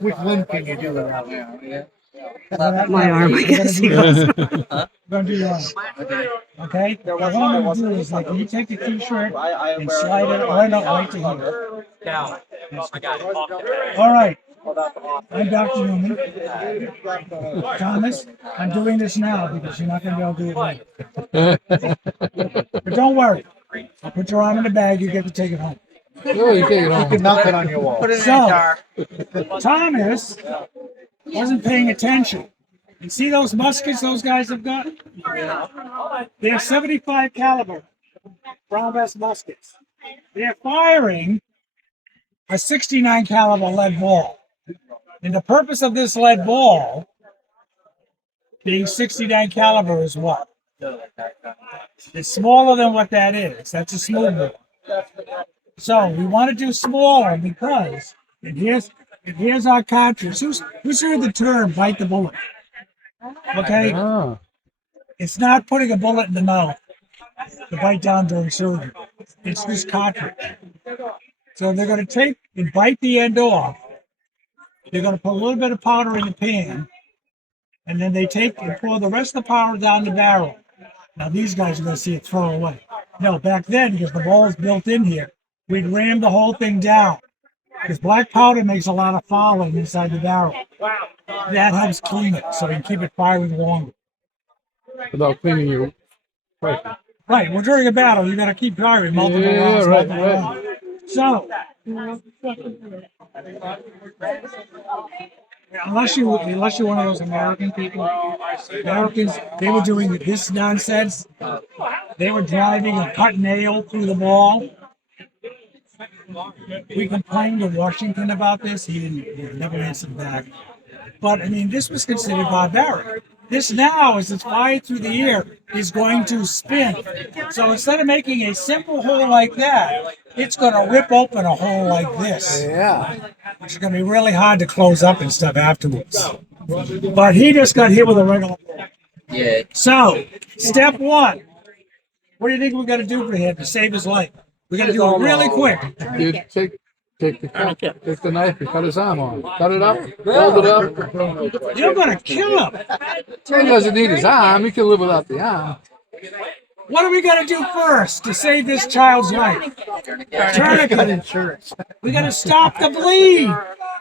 Which one can you do without now? My arm, I guess he goes. We're gonna do your arm. Okay? What I'm gonna do is like you take the t-shirt and slide it right up right to here. All right. I'm Dr. Newman. Thomas, I'm doing this now because you're not gonna be able to do it later. But don't worry. I'll put your arm in the bag, you get to take it home. Oh, you take it home. You can mount it on your wall. So, Thomas wasn't paying attention. You see those muskets those guys have got? They're 75 caliber Brown Vest muskets. They're firing a 69 caliber lead ball. And the purpose of this lead ball being 69 caliber is what? It's smaller than what that is. That's a smooth ball. So we want to do smaller because, and here's our cartridge. Who's heard the term bite the bullet? Okay? It's not putting a bullet in the mouth to bite down during surgery. It's this cartridge. So they're going to take and bite the end off. They're going to put a little bit of powder in the pan, and then they take and pour the rest of the powder down the barrel. Now these guys are going to see it throw away. No, back then, because the ball is built in here, we'd ram the whole thing down. Because black powder makes a lot of fouling inside the barrel. That helps clean it, so we can keep it firing longer. Without cleaning your Right, well, during a battle, you got to keep firing multiple rounds. right. So, unless you're one of those American people, Americans, they were doing this nonsense. They were driving a cut nail through the wall. We complained to Washington about this. He never answered back. But, I mean, this was considered barbaric. This now, as it's fired through the air, is going to spin. So instead of making a simple hole like that, it's going to rip open a hole like this. Yeah. Which is going to be really hard to close up and stuff afterwards. But he just got hit with a regular ball. Yeah. So, step one. What do you think we're going to do for him to save his life? We're going to do it really quick. You take the knife and cut his arm off. Cut it up, hold it up. You're going to kill him. He doesn't need his arm. He can live without the arm. What are we going to do first to save this child's life? Tourniquet. We got to stop the bleed.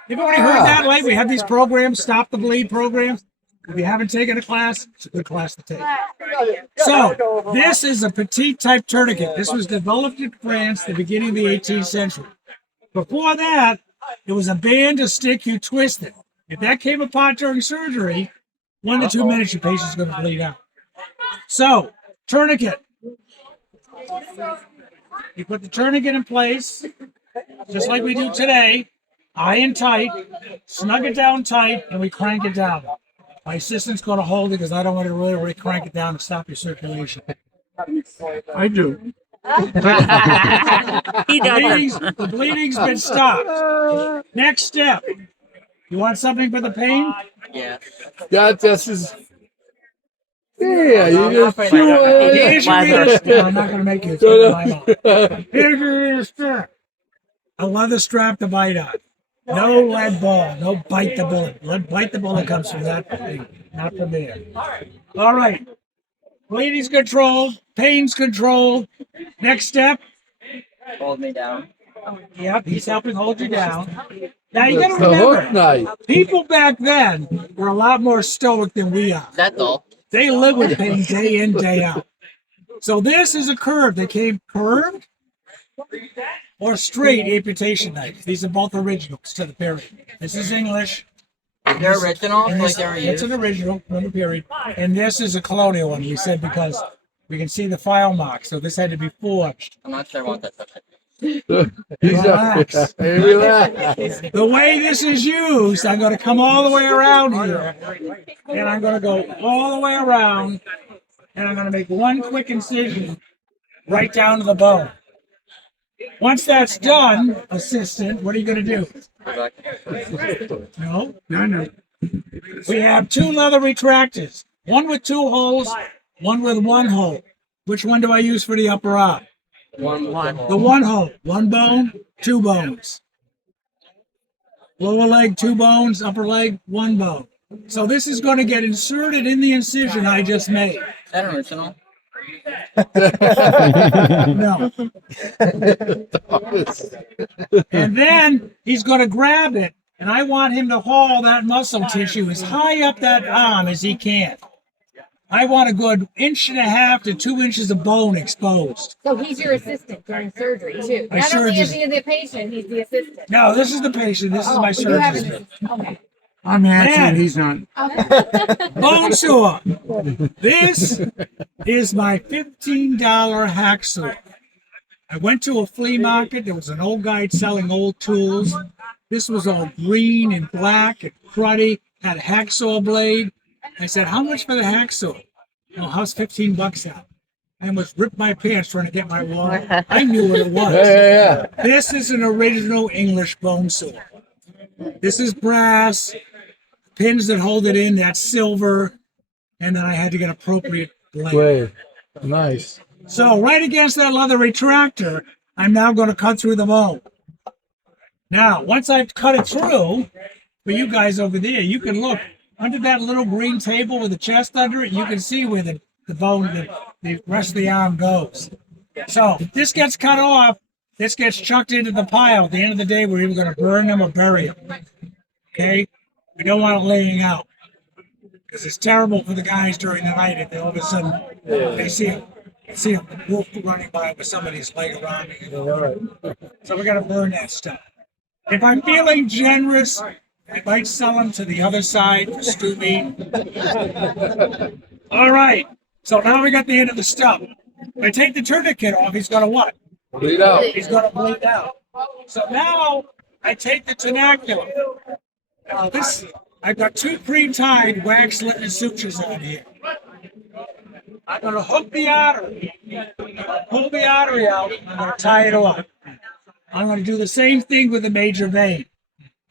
You've already heard that lately. We have these programs, stop the bleed programs. If you haven't taken a class, it's a good class to take. So, this is a petite type tourniquet. This was developed in France at the beginning of the 18th century. Before that, it was a band, a stick, you twist it. If that came apart during surgery, 1 to 2 minutes, your patient's going to bleed out. So, tourniquet. You put the tourniquet in place, just like we do today, iron tight, snug it down tight, and we crank it down. My assistant's going to hold it because I don't want to really crank it down and stop your circulation. I do. He does. The bleeding's been stopped. Next step. You want something for the pain? Yeah. That's his. Yeah, you just Here's your reader strap. I'm not going to make you take mine off. Here's your reader strap. A leather strap to bite on. No lead ball. No bite the bullet. Bite the bullet comes from that thing, not from there. All right. Bleeding's controlled. Pain's controlled. Next step. Hold me down. Yep, he's helping hold you down. Now you got to the hook remember, knife. people back then were a lot more stoic than we are. That's all. They live with pain day in, day out. So this is a curve. They came curved or straight amputation knives. These are both originals to the period. This is English. They're original, And like this, they're it's used. an original from the period. And this is a colonial one, we said, because we can see the file mark. So this had to be forged. I'm not sure I want that subject. Relax. Hey, relax. The way this is used, I'm going to come all the way around here. And I'm going to go all the way around. And I'm going to make one quick incision right down to the bone. Once that's done, assistant, what are you going to do? No? We have 2 leather retractors. One with 2 holes, one with 1 hole. Which one do I use for the upper arm? One. The 1 hole. 1 bone, 2 bones. Lower leg, 2 bones. Upper leg, 1 bone. So this is going to get inserted in the incision I just made. Is that original? No. And then he's going to grab it, and I want him to haul that muscle tissue as high up that arm as he can. I want a good 1.5 to 2 inches of bone exposed. So he's your assistant during surgery too. My Not only is surgeon. he the patient, he's the assistant. No, this is the patient. This is my You have an surgeon. assistant. Okay. I'm answering, Man. he's not. Bone saw. This is my $15 hacksaw. I went to a flea market. There was an old guy selling old tools. This was all green and black and cruddy. Had a hacksaw blade. I said, "How much for the hacksaw?" "Oh, how's $15 out?" I almost ripped my pants trying to get my wallet. I knew what it was. Yeah. This is an original English bone saw. This is brass. Pins that hold it in, that's silver. And then I had to get appropriate blade. Wait. Nice. So right against that leather retractor, I'm now going to cut through the bone. Now, once I've cut it through, for you guys over there, you can look under that little green table with the chest under it. You can see where the bone, the rest of the arm goes. So this gets cut off. This gets chucked into the pile. At the end of the day, we're either going to burn them or bury them. Okay? We don't want it laying out. Because it's terrible for the guys during the night if they all of a sudden they see a wolf running by with somebody's leg around it. So we got to burn that stuff. If I'm feeling generous, I might sell them to the other side for stew meat. All right. So now we got the end of the stuff. If I take the tourniquet off, he's going to what? Bleed out. He's going to bleed out. So now I take the tenaculum. Now this, I've got 2 pre-tied wax litmus sutures on here. I'm going to hook the artery, pull the artery out, I'm going to tie it off. I'm going to do the same thing with the major vein.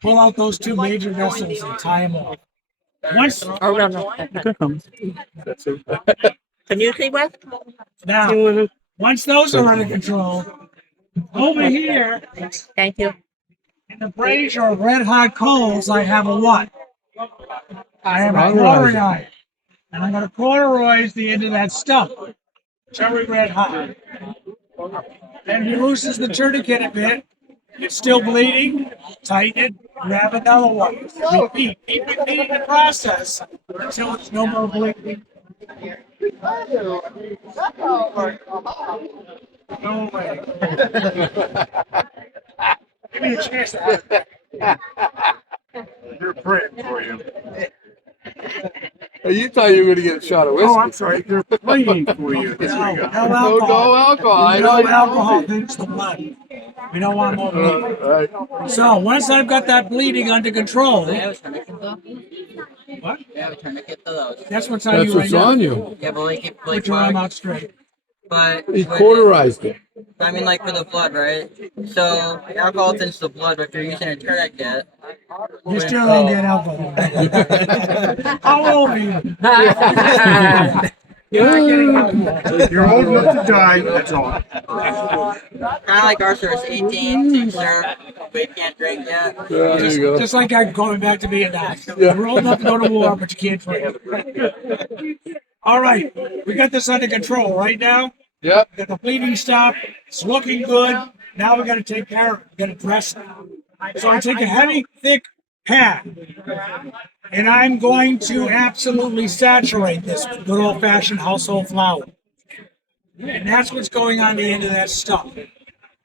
Pull out those 2 major vessels and tie them off. Once, Oh, no. Can you see what? now, once those are under control, over here Thank you. in the brazier of red hot coals, I have a what? I have a quarter iron. And I'm going to cauterize the end of that stuff. Cherry red hot. Then he loosens the tourniquet a bit. It's still bleeding. Tighten it. Grab another one. Repeat. Keep repeating the process until it's no more bleeding. No way. Give me a chance to They're praying for you. Hey, you thought you were going to get a shot of whiskey. Oh, I'm sorry, they're praying for you. That's what you got. No No alcohol. alcohol. I No know. alcohol thinks the blood. We don't want more bleeding. Right. So once I've got that bleeding under control, Do they have a tourniquet though? what? Do they have a tourniquet though? That's what's on That's you right what's now. on you. Yeah, but like Put your arm blood. out straight. But He when cauterized it. I mean, like for the blood, right? So alcohol thins the blood, but if you're using a tourniquet, You still don't get alcohol. How old are you? You're not getting alcohol. You're old enough to die, that's all. kind of like Arthur is 18 to serve, but you can't drink yet. Yeah, there you go. Just like I'm going back to Vietnam. You're old enough to go to war, but you can't drink. All right, we got this under control right now. Yep. Got the bleeding stopped. It's looking good. Now we got to take care of it. We got to dress it. So I take a heavy, thick pad, and I'm going to absolutely saturate this with good old-fashioned household flour. And that's what's going on the end of that stuff.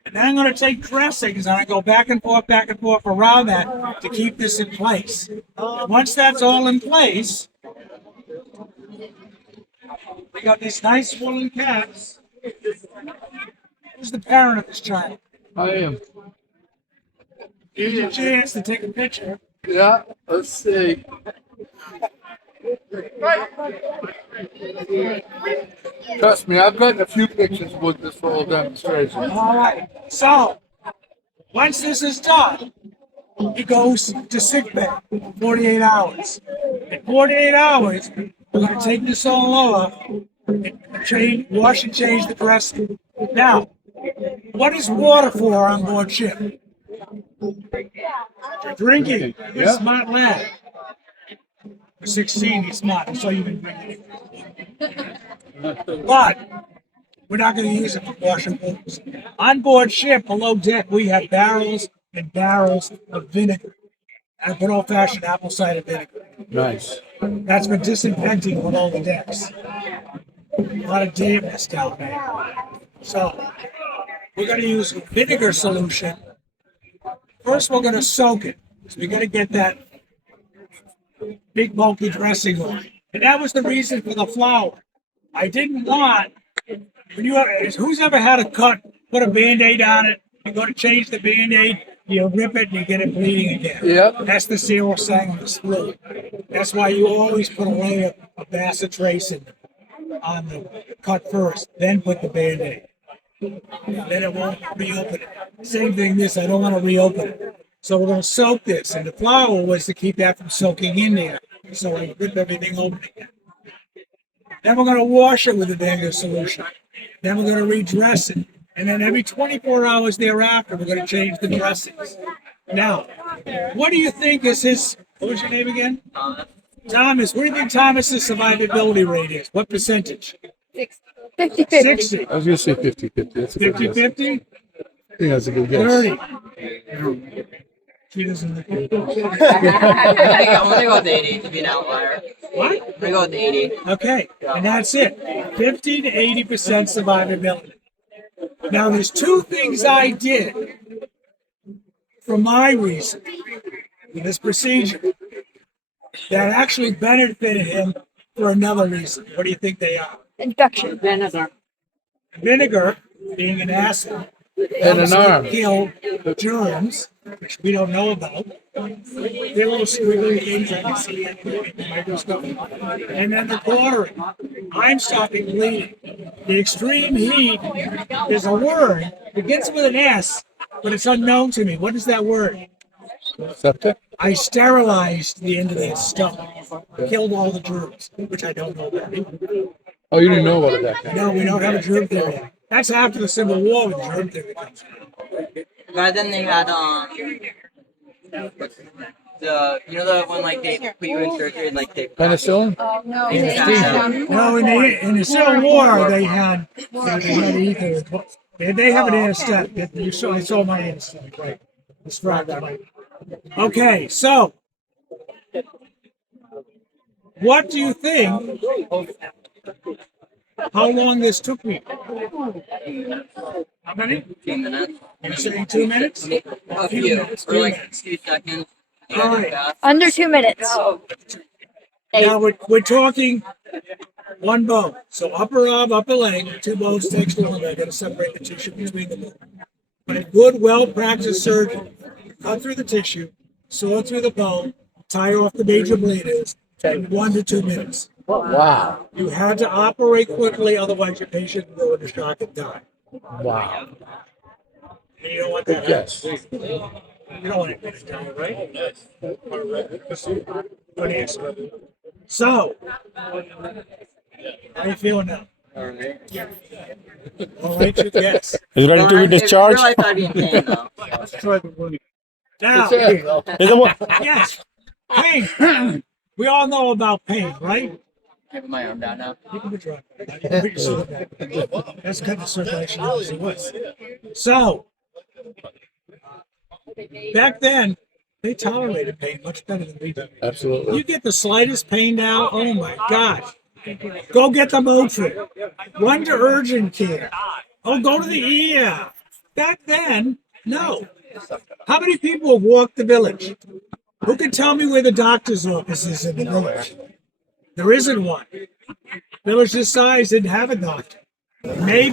And then I'm going to take dressings and I go back and forth around that to keep this in place. And once that's all in place, we got these nice woolen caps. Who's the parent of this child? I am. Here's your chance to take a picture. Yeah. Let's see. Trust me, I've gotten a few pictures with this whole demonstration. All right. So, once this is done, he goes to sick bay for 48 hours. In 48 hours, we're going to take this all off and wash and change the dressing. Now, what is water for on board ship? You're drinking. You're a smart lad. You're 16, you're smart. So you've been drinking. But we're not going to use it for washing boots. On board ship, below deck, we have barrels and barrels of vinegar. And good old-fashioned apple cider vinegar. Nice. That's been disinfecting below the decks. A lot of dampness down there. So we're going to use a vinegar solution. First, we're going to soak it. So we're going to get that big bulky dressing on. And that was the reason for the flour. I didn't want, who's ever had a cut, put a Band-Aid on it, you go to change the Band-Aid, you rip it and you get it bleeding again. Yep. That's the zero sanguine split. That's why you always put a layer of bacitracin on the cut first, then put the Band-Aid. Then it won't reopen it. Same thing this, I don't want to reopen it. So we're going to soak this, and the flour was to keep that from soaking in there, so I rip everything open again. Then we're going to wash it with the vinegar solution. Then we're going to redress it. And then every 24 hours thereafter, we're going to change the dressings. Now, what do you think is his, what was your name again? Thomas. What do you think Thomas's survivability rate is? What percentage? 50-50. 60. I was gonna say 50-50. That's a good guess. 50-50? I think that's a good guess. 30. She doesn't look good. I'm gonna go with 80 to be an outlier. What? I'm gonna go with 80. Okay, and that's it. 50 to 80% survivability. Now, there's two things I did for my reason in this procedure that actually benefited him for another reason. What do you think they are? Infection. Vinegar, being an acid, And an arm. kill germs, which we don't know about. They're little squiggly things that you see in the microscope. And then the chlorine. I'm stopping bleeding. The extreme heat is a word. It begins with an S, but it's unknown to me. What is that word? Septic? I sterilized the end of their stomach. Killed all the germs, which I don't know about. Oh, you didn't know about that. No, we don't have a germ theory. That's after the Civil War when germ theory comes from. But then they had the one like they put you in surgery and like they Penicillin? No, in the Civil War they had ether. They have an anesthetic. I saw my anesthetic, right? It's right. Okay, so what do you think? How long this took me? How many? 2 minutes. You're saying 2 minutes? A few. minutes, Or 2 like minutes. 2 seconds. All right. Under 2 minutes. Now we're talking one bone. So upper arm, upper leg, 2 bones takes longer. I got to separate the tissue between the bones. But a good, well-practiced surgeon, cut through the tissue, saw through the bone, tie off the major bleeders in 1 to 2 minutes. Wow. You had to operate quickly, otherwise your patient would go into shock and die. Wow. And you don't want that. Yes. You don't want anybody to die, right? Good answer. So, how you feeling now? All right, yes. Is ready to be discharged? I realized I'd be in pain though. Now, Is it what? yes, pain. We all know about pain, right? Give my arm down now. You can be drunk. That's cut the circulation out as it was. So, back then, they tolerated pain much better than we do. Absolutely. You get the slightest pain now, oh my gosh. Go get the Motrin. Run to urgent care. Oh, go to the ER. Back then, no. How many people have walked the village? Who can tell me where the doctor's office is in the village? There isn't one. Village this size didn't have a doctor. Maybe